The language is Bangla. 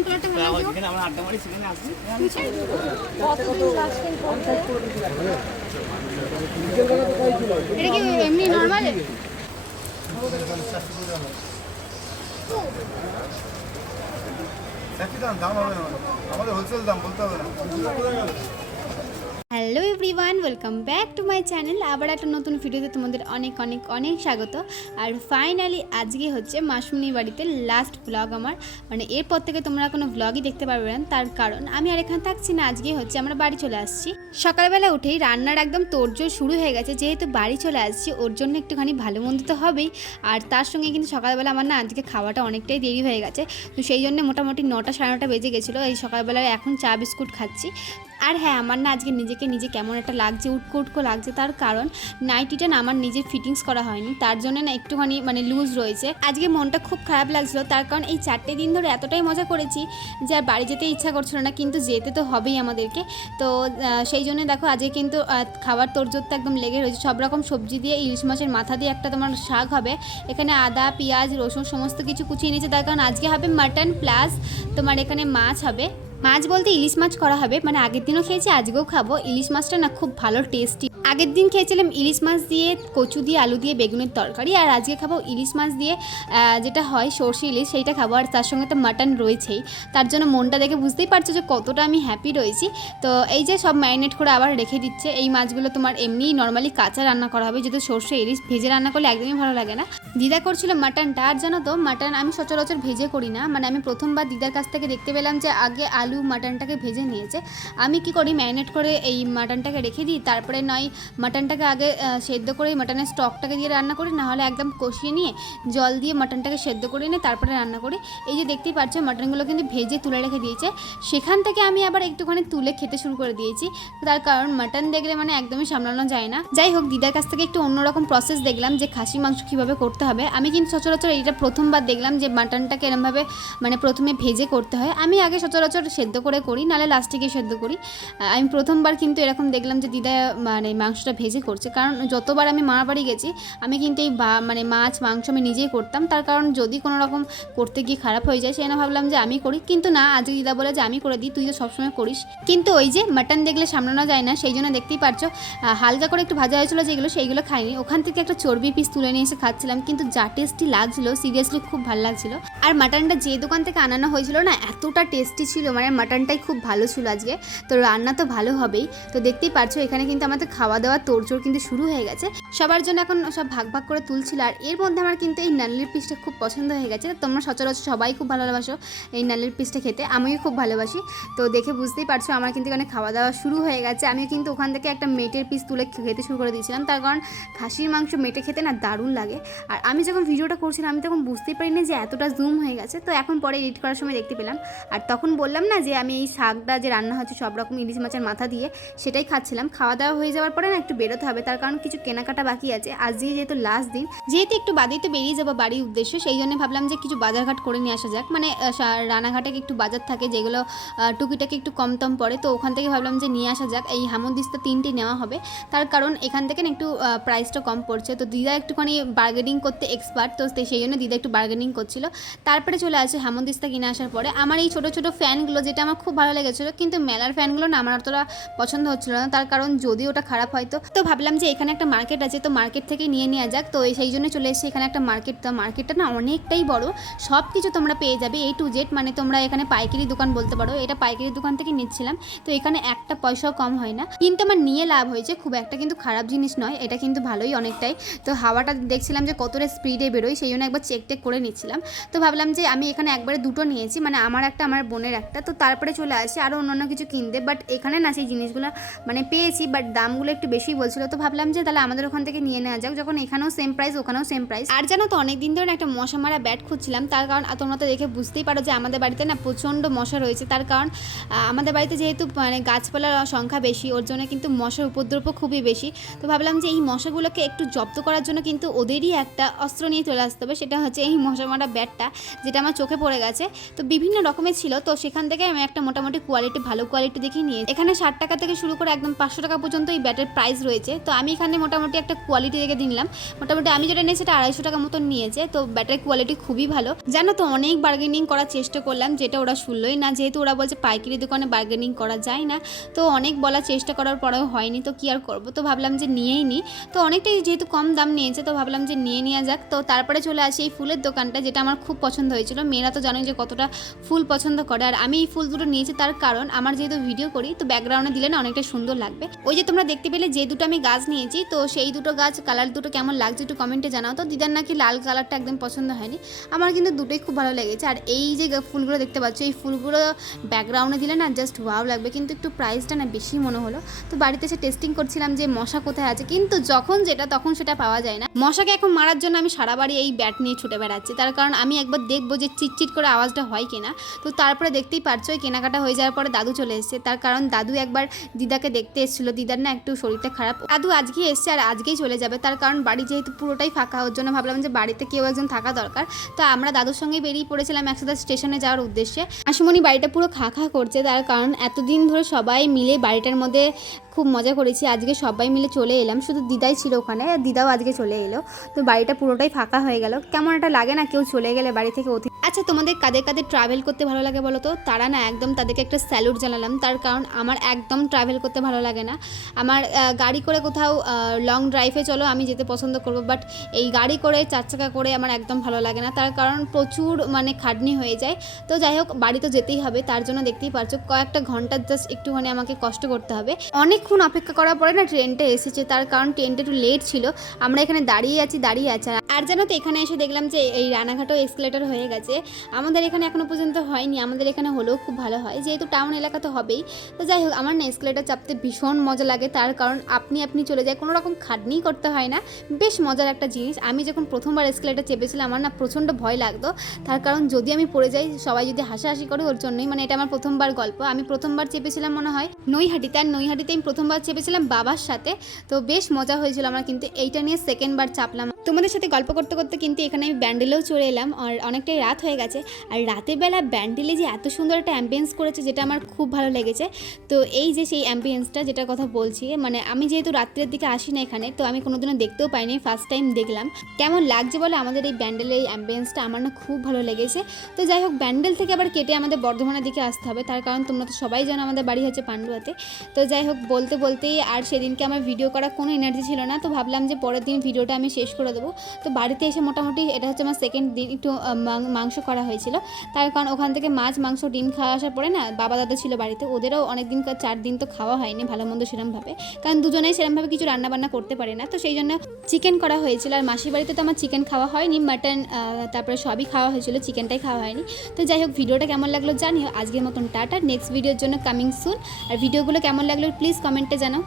কোন কালারটা ভালো লাগছে? এখানে আমরা আড্ডা মারি, সেখানে আসি। এটা কি এমনি নরমাল? দাম হবে না, আমাদের হোলসেল দাম বলতে হবে না। Hello everyone, welcome back to my channel. আবার একটা নতুন ভিডিওতে তোমাদের অনেক অনেক অনেক স্বাগত। আর ফাইনালি আজকে হচ্ছে মাসমুনির বাড়িতে লাস্ট ব্লগ আমার, মানে এরপর থেকে তোমরা কোনো ব্লগই দেখতে পারবে না। তার কারণ আমি আর এখানে থাকছি না, আজকে হচ্ছে আমরা বাড়ি চলে আসছি। সকালবেলা উঠেই রান্নার একদম তোড়জোড় শুরু হয়ে গেছে, যেহেতু বাড়ি চলে আসছি ওর জন্য একটুখানি ভালো মন্দ তো হবেই। আর তার সঙ্গে কিন্তু সকালবেলা আমার না আজকে খাওয়াটা অনেকটাই দেরি হয়ে গেছে, তো সেই জন্য মোটামুটি 9টা সাড়ে 9টা বেজে গেছিলো। এই সকালবেলায় এখন চা বিস্কুট খাচ্ছি। আর হ্যাঁ, আমার না আজকে নিজেকে নিজে কেমন একটা লাগছে, উটকো উটকো লাগছে। তার কারণ নাইটিটা না আমার নিজের ফিটিংস করা হয়নি, তার জন্য না একটুখানি মানে লুজ রয়েছে। আজকে মনটা খুব খারাপ লাগছিলো, তার কারণ এই 4টে দিন ধরে এতটাই মজা করেছি যে আর বাড়ি যেতে ইচ্ছা করছিল না, কিন্তু যেতে তো হবেই আমাদেরকে। তো সেই জন্য দেখো আজকে কিন্তু খাবার তোড়জোড়টা একদম লেগে রয়েছে। সব রকম সবজি দিয়ে, ইলিশ মাছের মাথা দিয়ে একটা তোমার শাক হবে। এখানে আদা পেঁয়াজ রসুন সমস্ত কিছু কুচিয়ে নিয়েছে, তার কারণ আজকে হবে মাটন প্লাস তোমার এখানে মাছ হবে। মাছ বলতে ইলিশ মাছ করা হবে, মানে আগের দিনও খেয়েছি আজকেও খাবো। ইলিশ মাছটা না খুব ভালো টেস্টি। আগের দিন খেয়েছিলাম ইলিশ মাছ দিয়ে কচু দিয়ে আলু দিয়ে বেগুনের তরকারি, আর আজকে খাবো ইলিশ মাছ দিয়ে যেটা হয় সর্ষে ইলিশ, সেইটা খাবো। আর তার সঙ্গে তো মাটন রয়েছেই, তার জন্য মনটা দেখে বুঝতেই পারছো যে কতটা আমি হ্যাপি রয়েছি। তো এই যে সব ম্যারিনেট করে আবার রেখে দিচ্ছে। এই মাছগুলো তোমার এমনি নর্মালি কাঁচা রান্না করা হবে, যেহেতু সর্ষে ইলিশ ভেজে রান্না করলে একদমই ভালো লাগে না। দিদা করছিল মাটনটা, আর জানো তো মাটন আমি সচরাচর ভেজে করি না, মানে আমি প্রথমবার দিদার কাছ থেকে দেখতে পেলাম যে আগে আলু মাটনটাকে ভেজে নিয়েছে। আমি কি করি, ম্যারিনেট করে এই মাটনটাকে রেখে দিই, তারপরে নয় মাটনটাকে আগে সেদ্ধ করে মাটনের স্টকটাকে দিয়ে রান্না করি, নাহলে একদম কষিয়ে নিয়ে জল দিয়ে মাটনটাকে সেদ্ধ করে নিয়ে তারপরে রান্না করি। এই যে দেখতেই পাচ্ছ মাটনগুলো কিন্তু ভেজে তুলে রেখে দিয়েছে, সেখান থেকে আমি আবার একটুখানি তুলে খেতে শুরু করে দিয়েছি। তার কারণ মাটন দেখলে মানে একদমই সামলানো যায় না। যাই হোক, দিদার কাছ থেকে একটু অন্যরকম প্রসেস দেখলাম যে খাসি মাংস কীভাবে করতে হবে। আমি কিন্তু সচরাচর এইটা প্রথমবার দেখলাম যে মাটনটাকে এরমভাবে মানে প্রথমে ভেজে করতে হয়। আমি আগে সচরাচর সেদ্ধ করে করি, নাহলে লাস্টে গিয়ে সেদ্ধ করি। আমি প্রথমবার কিন্তু এরকম দেখলাম যে দিদা মানে মাংসটা ভেজে করছে, কারণ যতবার আমি মামার বাড়ি গেছি আমি কিন্তু এই মানে মাছ মাংস আমি নিজেই করতাম। তার কারণ যদি কোনো রকম করতে গিয়ে খারাপ হয়ে যায়, সেই জন্য ভাবলাম যে আমি করি, কিন্তু না, আজকে দিদা বলে যে আমি করে দিই, তুই তো সবসময় করিস। কিন্তু ওই যে মাটন দেখলে সামলানো যায় না, সেই জন্য দেখতেই পারছো হালকা করে একটু ভাজা হয়েছিল যেগুলো, সেইগুলো খাইনি। ওখান থেকে একটা চর্বি পিস তুলে নিয়ে এসে খাচ্ছিলাম, কিন্তু যা টেস্টি লাগছিলো, সিরিয়াসলি খুব ভালো লাগছিলো। আর মাটনটা যে দোকান থেকে আনানো হয়েছিল না এতটা টেস্টি ছিল, মানে মাটনটাই খুব ভালো ছিল আজকে। তো রান্না তো ভালো হবেই। তো দেখতেই পারছো এখানে কিন্তু আমাদের খাওয়া দাওয়া তোড়জোড় কিন্তু শুরু হয়ে গেছে। সবার জন্য এখন সব ভাগ ভাগ করে তুলছিল। আর এর মধ্যে আমার কিন্তু এই নাল্লির পিসটা খুব পছন্দ হয়ে গেছে। তোমরা সচরাচর সবাই খুব ভালোবাসো এই নাল্লির পিসটা খেতে, আমিও খুব ভালোবাসি। তো দেখে বুঝতেই পারছো আমার কিন্তু এখানে খাওয়া দাওয়া শুরু হয়ে গেছে। আমিও কিন্তু ওখান থেকে একটা মেটের পিস তুলে খেতে শুরু করে দিয়েছিলাম, তার কারণ খাসির মাংস মেটে খেতে না দারুণ লাগে। আর আমি যখন ভিডিওটা করছিলাম আমি তখন বুঝতেই পারিনি যে এতটা জুম হয়ে গেছে। তো এখন পরে এডিট করার সময় দেখতে পেলাম। আর তখন বললাম না যে আমি এই শাকটা যে রান্না হচ্ছে সব রকম ইলিশ মাছের মাথা দিয়ে, সেটাই খাচ্ছিলাম। খাওয়া দাওয়া হয়ে যাওয়ার পরে না একটু বেরোতে হবে, তার কারণ কিছু কেনাকাটা বাকি আছে। আজ যেহেতু লাস্ট দিন, যেহেতু একটু বাদেই তো বেরিয়ে যাবো বাড়ির উদ্দেশ্যে, সেই জন্য ভাবলাম যে কিছু বাজারঘাট করে নিয়ে আসা যাক। মানে রানাঘাটে একটু বাজার থাকে যেগুলো টুকিটাকে একটু কম টম পড়ে, তো ওখান থেকে ভাবলাম যে নিয়ে আসা যাক। এই হামুদিস্তা 3টে নেওয়া হবে, তার কারণ এখান থেকে না একটু প্রাইসটা কম পড়ছে। তো দিদা একটুখানি বার্গেনিং করতে এক্সপার্ট, তো সেই জন্য দিদা একটু বার্গেনিং করছিল। তারপরে চলে আসে হামুদিস্তা কিনে আসার পরে আমার এই ছোটো ছোটো ফ্যানগুলো, যেটা আমার খুব ভালো লেগেছিলো, কিন্তু মেলার ফ্যানগুলো না আমার অতটা পছন্দ হচ্ছিলো না, তার কারণ যদি ওটা খারাপ হয়তো। তো ভাবলাম যে এখানে একটা মার্কেট আছে, তো মার্কেট থেকে নিয়ে নেওয়া যাক। তো সেই জন্য চলে এসেছি এখানে একটা মার্কেট। তো মার্কেটটা না অনেকটাই বড়, সব কিছু তোমরা পেয়ে যাবে A to Z। মানে তোমরা এখানে পাইকারি দোকান বলতে পারো, এটা পাইকারি দোকান থেকে নিচ্ছিলাম। তো এখানে একটা পয়সাও কম হয় না, কিন্তু আমার নিয়ে লাভ হয়েছে খুব একটা, কিন্তু খারাপ জিনিস নয়, এটা কিন্তু ভালোই অনেকটাই। তো হাওয়াটা দেখছিলাম যে কতটা স্পিডে বেরোয়, সেই জন্য একবার চেক টেক করে নিচ্ছিলাম। তো ভাবলাম যে আমি এখানে একবারে দুটো নিয়েছি, মানে আমার একটা আমার বোনের একটা। তো তারপরে চলে আসি আরও অন্যান্য কিছু কিনতে, বাট এখানে না সেই জিনিসগুলো মানে পেয়েছি, বাট দামগুলো একটু বেশি বলছিল। তো ভাবলাম যে তাহলে আমাদের ওখান থেকে নিয়ে নেওয়া যাক, যখন এখানেও সেম প্রাইস ওখানেও সেম প্রাইস। আর জানো তো অনেকদিন ধরে একটা মশা মারা ব্যাট খুঁজছিলাম, তার কারণ তোমরা তো দেখে বুঝতেই পারো যে আমাদের বাড়িতে না প্রচণ্ড মশা রয়েছে। তার কারণ আমাদের বাড়িতে যেহেতু মানে গাছপালার সংখ্যা বেশি, ওর জন্য কিন্তু মশার উপদ্রবও খুবই বেশি। তো ভাবলাম যে এই মশাগুলোকে একটু জব্দ করার জন্য কিন্তু ওদেরই একটা অস্ত্র নিয়ে চলে আসতে হবে, সেটা হচ্ছে এই মশা মারা ব্যাটটা, যেটা আমার চোখে পড়ে গেছে। তো বিভিন্ন রকমের ছিল, তো সেখান থেকে আমি একটা মোটামুটি ভালো কোয়ালিটি দেখে নিয়ে, এখানে 60 টাকা থেকে শুরু করে একদম 500 টাকা পর্যন্ত এই ব্যাটের প্রাইস রয়েছে। তো আমি এখানে মোটামুটি একটা কোয়ালিটি দেখে নিলাম, মোটামুটি আমি যেটা নিয়েছি সেটা 250 টাকা মতন নিয়েছে। তো ব্যাটের কোয়ালিটি খুবই ভালো, জানো তো অনেক বার্গেনিং করার চেষ্টা করলাম, যেটা ওরা শুনলোই না, যেহেতু ওরা বলছে পাইকারি দোকানে বার্গেনিং করা যায় না। তো অনেক বলার চেষ্টা করার পরেও হয়নি, তো কি আর করবো, তো ভাবলাম যে নিয়েই নিই। তো অনেকটাই যেহেতু কম দাম নিয়েছে, তো ভাবলাম যে নিয়ে নেওয়া যাক। তো তারপরে চলে আসি এই ফুলের দোকানটা, যেটা আমার খুব পছন্দ হয়েছিল। মেয়েরা তো জানোই যে কতটা ফুল পছন্দ করে, আর আমি এই ফুল দুটো নিয়েছি তার কারণ আমার যেহেতু ভিডিও করি, তো ব্যাকগ্রাউন্ডে দিলে না অনেকটা সুন্দর লাগবে। ওই যে তোমরা দেখতে পেলে যে দুটো আমি গাছ নিয়েছি, তো সেই দুটো গাছ কালার দুটো কেমন লাগছে একটু কমেন্টে জানাও। তো দিদার নাকি লাল কালারটা একদম পছন্দ হয়নি, আমার কিন্তু দুটোই খুব ভালো লেগেছে। আর এই যে ফুলগুলো দেখতে পাচ্ছ, এই ফুলগুলো ব্যাকগ্রাউন্ডে দিলে না জাস্ট ওয়াও লাগবে, কিন্তু একটু প্রাইসটা না বেশি মনে হলো। তো বাড়িতে এসে টেস্টিং করছিলাম যে মশা কোথায় আছে, কিন্তু যখন যেটা তখন সেটা পাওয়া যায় না। মশাকে এখন মারার জন্য আমি সারা বাড়ি এই ব্যাট নিয়ে ছুটে বেড়াচ্ছি, তার কারণ আমি একবার দেখবো যে চিটচিট করে আওয়াজটা হয় কিনা। তো তারপরে দেখতেই পারছো এই কেনাকাটা হয়ে যাওয়ার পরে দাদু চলে এসেছে, তার কারণ দাদু একবার দিদাকে দেখতে এসেছিলো, দিদার না একটু শরীরটা খারাপ। দাদু আজকেই এসছে আর আজকেই চলে যাবে, তার কারণ বাড়ি যেহেতু পুরোটাই ফাঁকা, ওর জন্য ভাবলাম যে বাড়িতে কেউ একজন থাকা দরকার। তো আমরা দাদুর সঙ্গে বেরিয়ে পড়েছিলাম একসাথে স্টেশনে যাওয়ার উদ্দেশ্যে। আশুমনি বাড়িটা পুরো খা করছে, তার কারণ এতদিন ধরে সবাই মিলে বাড়িটার মধ্যে খুব মজা করেছি। আজকে সবাই মিলে চলে এলাম, শুধু দিদাই ছিল ওখানে, দিদাও আজকে চলে এলো। তো বাড়িটা পুরোটাই ফাঁকা হয়ে গেল, কেমন একটা লাগে না কেউ চলে গেলে বাড়ি থেকে অতি। আচ্ছা, তোমাদের কাদের কাদের ট্রাভেল করতে ভালো লাগে বলো তো? তারা না একদম তাদেরকে একটা স্যালুট জানালাম, তার কারণ আমার একদম ট্রাভেল করতে ভালো লাগে না। আমার গাড়ি করে কোথাও লং ড্রাইভে চলো আমি যেতে পছন্দ করবো, বাট এই গাড়ি করে 4 চাকা করে আমার একদম ভালো লাগে না, তার কারণ প্রচুর মানে খাটনি হয়ে যায়। তো যাই হোক, বাড়ি তো যেতেই হবে, তার জন্য দেখতেই পারছো কয়েকটা ঘন্টা জাস্ট একটুখানি আমাকে কষ্ট করতে হবে। অনেকক্ষণ অপেক্ষা করার পরে না ট্রেনটা এসেছে, তার কারণ ট্রেনটা একটু লেট ছিল। আমরা এখানে দাঁড়িয়ে আছি। আর জানো তো এখানে এসে দেখলাম যে এই রানাঘাটও এসকেলেটর হয়ে গেছে, আমাদের এখানে এখনও পর্যন্ত হয়নি। আমাদের এখানে হলেও খুব ভালো হয়, যেহেতু টাউন এলাকা তো হবেই। তো যাই হোক, আমার না এসকেলেটর চাপতে ভীষণ মজা লাগে, তার কারণ আপনি চলে যায়, কোনো রকম খাটনি করতে হয় না, বেশ মজার একটা জিনিস। আমি যখন প্রথমবার এসকেলেটর চেপেছিলাম আমার না প্রচণ্ড ভয় লাগতো, তার কারণ যদি আমি পড়ে যাই সবাই যদি হাসাহাসি করে ওর জন্যই, মানে এটা আমার প্রথমবার গল্প। আমি প্রথমবার চেপেছিলাম মনে হয় নৈহাটিতে, আর নৈহাটিতে আমি প্রথমবার চেপেছিলাম বাবার সাথে, তো বেশ মজা হয়েছিল আমার। কিন্তু এইটা নিয়ে সেকেন্ডবার চাপলাম। তোমাদের সাথে গল্প করতে করতে কিন্তু এখানে আমি ব্যান্ডেলেও চলে এলাম, আর অনেকটাই রাত হয়ে গেছে। আর রাতের বেলা ব্যান্ডেলে যে এত সুন্দর একটা অ্যাম্বিয়েন্স করেছে, যেটা আমার খুব ভালো লেগেছে। তো এই যে সেই অ্যাম্বিয়েন্সটা যেটার কথা বলছি, মানে আমি যেহেতু রাত্রের দিকে আসি না এখানে, তো আমি কোনোদিনও দেখতেও পাইনি, ফার্স্ট টাইম দেখলাম। কেমন লাগছে বলে আমাদের এই ব্যান্ডেলের এই অ্যাম্বিয়েন্সটা, আমার না খুব ভালো লেগেছে। তো যাই হোক, ব্যান্ডেল থেকে আবার কেটে আমাদের বর্ধমানের দিকে আসতে হবে, তার কারণ তোমরা তো সবাই জানো আমাদের বাড়ি হচ্ছে পান্ডুয়াতে। তো যাই হোক, বলতেই আর সেদিনকে আমার ভিডিও করার কোনো এনার্জি ছিল না, তো ভাবলাম যে পরের দিন ভিডিওটা আমি শেষ করে দেবো। তো বাড়িতে এসে মোটামুটি এটা হচ্ছে আমার সেকেন্ড দিন, একটু মাংস করা হয়েছিল, তার কারণ ওখান থেকে মাছ মাংস ডিম খাওয়া আসার পরে না বাবা দাদা ছিল বাড়িতে, ওদেরও অনেক দিন 4 দিন তো খাওয়া হয়নি ভালো মন্দ সেরমভাবে, কারণ দুজনেই সেরমভাবে কিছু রান্নাবান্না করতে পারে না। তো সেই জন্য চিকেন করা হয়েছিল, আর মাসির বাড়িতে তো আমার চিকেন খাওয়া হয়নি, মাটন তারপরে সবই খাওয়া হয়েছিল, চিকেনটাই খাওয়া হয়নি। তো যাই হোক, ভিডিওটা কেমন লাগলো জানিও। আজকের মতন টাটা, নেক্সট ভিডিওর জন্য কামিং সুন। আর ভিডিওগুলো কেমন লাগলো প্লিজ কমেন্টে জানাও।